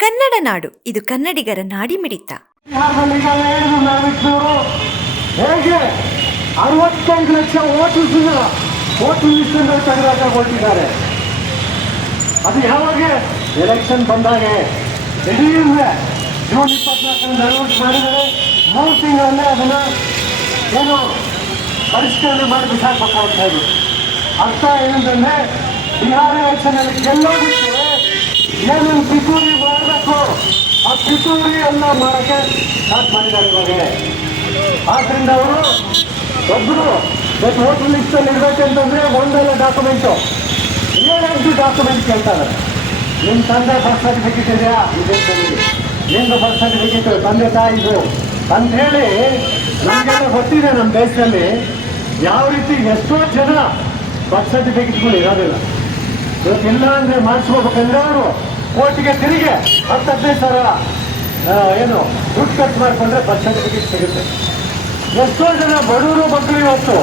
ಕನ್ನಡ ನಾಡು, ಇದು ಕನ್ನಡಿಗರ ನಾಡಿ ಮಿಡಿತ. ಹೇಗೆ? ಅರವತ್ತೆಂಟು ಲಕ್ಷ ಓಟು ಓಟು ಲಿಸ್ಟನ್ನು ಕೊಟ್ಟಿದ್ದಾರೆ. ಅದು ಯಾವಾಗ? ಎಲೆಕ್ಷನ್ ಬಂದಾಗ ದಿಢೀರ್ನೆ ಜೂನ್ ಮಾಡಿದರೆ ಮೂರು ತಿಂಗಳಲ್ಲೇ ಅದನ್ನ ಏನು ಪರಿಷ್ಕರಣೆ ಮಾಡಿ ಅಂತ ಅರ್ಥ ಏನಂತಂದ್ರೆ ಬಿಹಾರ ಎಲೆಕ್ಷನಲ್ಲಿ ಗೆಲ್ಲೋದಕ್ಕೆ ಪಿತೂರಿ ಮಾಡಬೇಕು ಆ ಪಿತೂರಿ ಎಲ್ಲ ಮಾಡಕ್ಕೆ ಸ್ಟಾರ್ಟ್ ಮಾಡಿದ್ದಾರೆ ಇವಾಗ. ಆದ್ರಿಂದ ಅವರು ಒಬ್ಬರು ಇವತ್ತು ಲಿಸ್ಟ್ ಲಿಸ್ಟಲ್ಲಿ ಇರ್ಬೇಕಂತಂದ್ರೆ ಒಂದೆಲ್ಲ ಡಾಕ್ಯುಮೆಂಟು ಏನಾದ್ರು ಡಾಕ್ಯುಮೆಂಟ್ ಕೇಳ್ತಾರೆ ನಿಮ್ಮ ತಂದೆ ಬರ್ತ್ ಸರ್ಟಿಫಿಕೇಟ್ ಇದೆಯಾ? ನಿಮ್ದು ಬರ್ತ್ ಸರ್ಟಿಫಿಕೇಟ್ ತಂದೆ ತಾಯಿದು. ಅಂತ ಹೇಳಿ ನಮಗೆಲ್ಲ ಗೊತ್ತಿದೆ ನಮ್ಮ ದೇಶದಲ್ಲಿ ಯಾವ ರೀತಿ ಎಷ್ಟೋ ಜನ ಬರ್ತ್ ಸರ್ಟಿಫಿಕೇಟ್ಗಳು ಇರೋದಿಲ್ಲ. ಇವತ್ತಿಲ್ಲ ಅಂದ್ರೆ ಮಾಡಿಸ್ಕೋಬೇಕಂದ್ರೆ ಅವರು ಕೋರ್ಟಿಗೆ ತಿರುಗಿ ಹತ್ತು ಹದಿನೈದು ಸಾವಿರ ಏನು, ದುಡ್ಡು ಖರ್ಚು ಮಾಡಿಕೊಂಡ್ರೆ ಬರ್ತ್ ಸರ್ಟಿಫಿಕೇಟ್ ಸಿಗುತ್ತೆ. ಎಷ್ಟೋ ಜನ ಬಡವರು ಮಕ್ಕಳು ಇವತ್ತು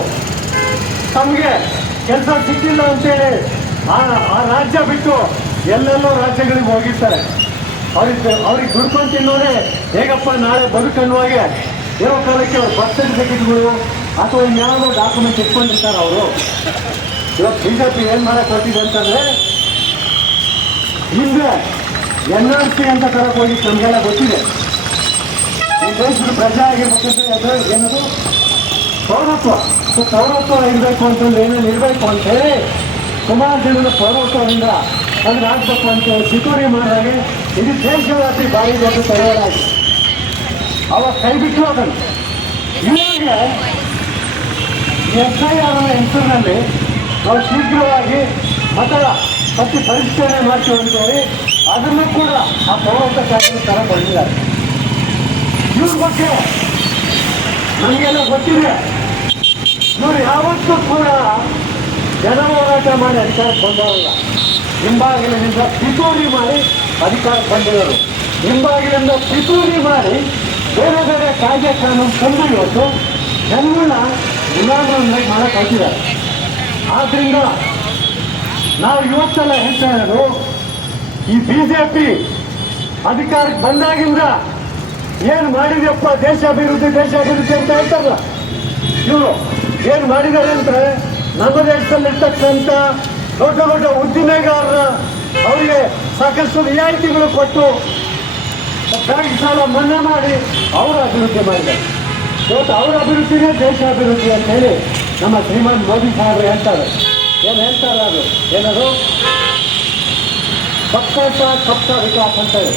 ತಮಗೆ ಕೆಲಸ ಸಿಕ್ಕಿಲ್ಲ ಅಂತೇಳಿ ಆ ಆ ರಾಜ್ಯ ಬಿಟ್ಟು ಎಲ್ಲೆಲ್ಲೋ ರಾಜ್ಯಗಳಿಗೆ ಹೋಗಿರ್ತಾರೆ. ಅವ್ರಿಗೆ ಅವ್ರಿಗೆ ದುಡ್ಕೊಂಡು ತಿನ್ನೋದೇ ಹೇಗಪ್ಪ ನಾಳೆ ಬದುಕನ್ನುವಾಗೆ? ಇರೋ ಕಾಲಕ್ಕೆ ಅವ್ರು ಬರ್ತ್ ಸರ್ಟಿಫಿಕೇಟ್ಗಳು ಅಥವಾ ಇನ್ಯಾವುದೋ ಡಾಕ್ಯುಮೆಂಟ್ ಇಟ್ಕೊಂಡಿರ್ತಾರೆ ಅವರು. ಇವತ್ತು ಬಿ ಜೆ ಪಿ ಏನು ಮಾಡೋಕ್ಕೆ ಹೊರಟಿದೆ ಅಂತಂದ್ರೆ ಎನ್ ಆರ್ ಸಿ ಅಂತ ಹೋಗಿ ನಮಗೆಲ್ಲ ಗೊತ್ತಿದೆ. ಈ ದೇಶದ ಪ್ರಜೆ ಆಗಿರ್ಬೇಕಂದ್ರೆ ಅದು ಏನದು? ಪೌರತ್ವ. ಸೊ, ಪೌರತ್ವ ಇರಬೇಕು ಅಂತಂದ್ರೆ ಏನೇನು ಇರಬೇಕು ಅಂತ ಹೇಳಿ ಸುಮಾರು ಜನರ ಪೌರತ್ವದಿಂದ ಅದನ್ನ ಆಗ್ಬೇಕು ಅಂತ ಹೇಳಿ ಮಾಡಿದಾಗ ಇದು ದೇಶವ್ಯಾಪಿ ಬಾಯಿ ದೊಡ್ಡ ತಯಾರಾಗಿ ಅವಾಗ ಕೈ ಬಿಟ್ಟು ಅದನ್ನು ಇವಾಗ ಎಸ್ ಐ ಆರ್ ಹೆಸರಿನಲ್ಲಿ ನಾವು ಶೀಘ್ರವಾಗಿ ಮತ ಪಟ್ಟಿ ಪರಿಷ್ಕರಣೆ ಮಾಡ್ತೀವಿ ಅಂತೇಳಿ ಅದನ್ನು ಕೂಡ ಆ ಪೌರತ್ವ ಕಾಯ್ದೆ ತರ ಬಂದಿದ್ದಾರೆ ಇವ್ರ ಬಗ್ಗೆ ನಮಗೆಲ್ಲ ಗೊತ್ತಿದೆ. ಇವ್ರು ಯಾವತ್ತೂ ಕೂಡ ಜನ ಹೋರಾಟ ಮಾಡಿ ಅಧಿಕಾರಕ್ಕೆ ಬಂದವರಲ್ಲ. ಹಿಂಬಾಗಿಲಿನಿಂದ ಪಿತೂರಿ ಮಾಡಿ ಅಧಿಕಾರಕ್ಕೆ ಬಂದಿರೋರು. ಹಿಂಬಾಗಿಲಿಂದ ಪಿತೂರಿ ಮಾಡಿ ಬೇರೆ ಬೇರೆ ಕಾಯ್ದೆ ಕಾನೂನು ತಂದು ಇವತ್ತು ಜನಗಳನ್ನ ಗುಲಾಮರನ್ನಾಗಿ ಮಾಡಕ್ಕೆ ಹಾಕಿದ್ದಾರೆ ಆದ್ರಿಂದ ನಾವು ಇವತ್ತೆಲ್ಲ ಹೇಳ್ತಾ ಇರೋದು ಈ ಬಿ ಜೆ ಪಿ ಅಧಿಕಾರಕ್ಕೆ ಬಂದಾಗಿಂದ ಏನು ಮಾಡಿದ್ಯಪ್ಪ ದೇಶ ಅಭಿವೃದ್ಧಿ ದೇಶ ಅಭಿವೃದ್ಧಿ ಅಂತ ಹೇಳ್ತಾರಲ್ಲ? ಇವರು ಏನು ಮಾಡಿದ್ದಾರೆ ಅಂದ್ರೆ ನಮ್ಮ ದೇಶದಲ್ಲಿ ಇರ್ತಕ್ಕಂಥ ದೊಡ್ಡ ದೊಡ್ಡ ಉದ್ದಿಮೆಗಾರರ ಅವರಿಗೆ ಸಾಕಷ್ಟು ರಿಯಾಯಿತಿಗಳು ಕೊಟ್ಟು ಬ್ಯಾಂಕ್ ಸಾಲ ಮನ್ನಾ ಮಾಡಿ ಅವರ ಅಭಿವೃದ್ಧಿ ಮಾಡಿದ್ದಾರೆ. ಇವತ್ತು ಅವರ ಅಭಿವೃದ್ಧಿನೇ ದೇಶ ಅಭಿವೃದ್ಧಿ ಅಂತ ಹೇಳಿ ನಮ್ಮ ಶ್ರೀಮಾನ್ ಮೋದಿ ಸಾಹೇಬರು ಹೇಳ್ತಾರೆ. ಏನು ಹೇಳ್ತಾರೆ ಅದು? ಏನದು? ಸಬ್ಕಾ ಸಾಥ್ ಸಬ್ಕಾ ವಿಕಾಸ್ ಅಂತ ಹೇಳಿ.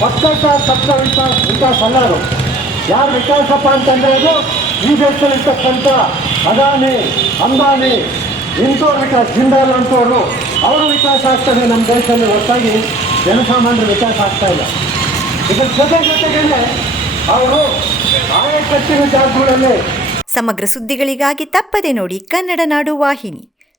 ಸಬ್ಕಾ ಸಾಥ್ ಸಬ್ಕಾ ವಿಕಾಸ್ ವಿಕಾಸ್ ಯಾರು ವಿಕಾಸಪ್ಪ ಅಂತಂದ್ರೆ ಅದು ಈ ದೇಶದಲ್ಲಿರ್ತಕ್ಕಂಥ ಅದಾನಿ, ಅಂಬಾನಿ, ಇಂಥವ್ರ ವಿಕಾಸ್, ಜಿಂದಾಲ್ ಅಂತವರು ಅವರ ವಿಕಾಸ ಆಗ್ತದೆ ನಮ್ಮ ದೇಶದಲ್ಲಿ ಹೊರತಾಗಿ ಜನಸಾಮಾನ್ಯರ ವಿಕಾಸ ಆಗ್ತಾ ಇಲ್ಲ. ಇದರ ಜೊತೆ ಜೊತೆಗೇನೆ ಅವರು ಆಯಕಟ್ಟಿನ ಜಾಗಗಳಲ್ಲಿ ಸಮಗ್ರ ಸುದ್ದಿಗಳಿಗಾಗಿ ತಪ್ಪದೆ ನೋಡಿ ಕನ್ನಡ ನಾಡು ವಾಹಿನಿ.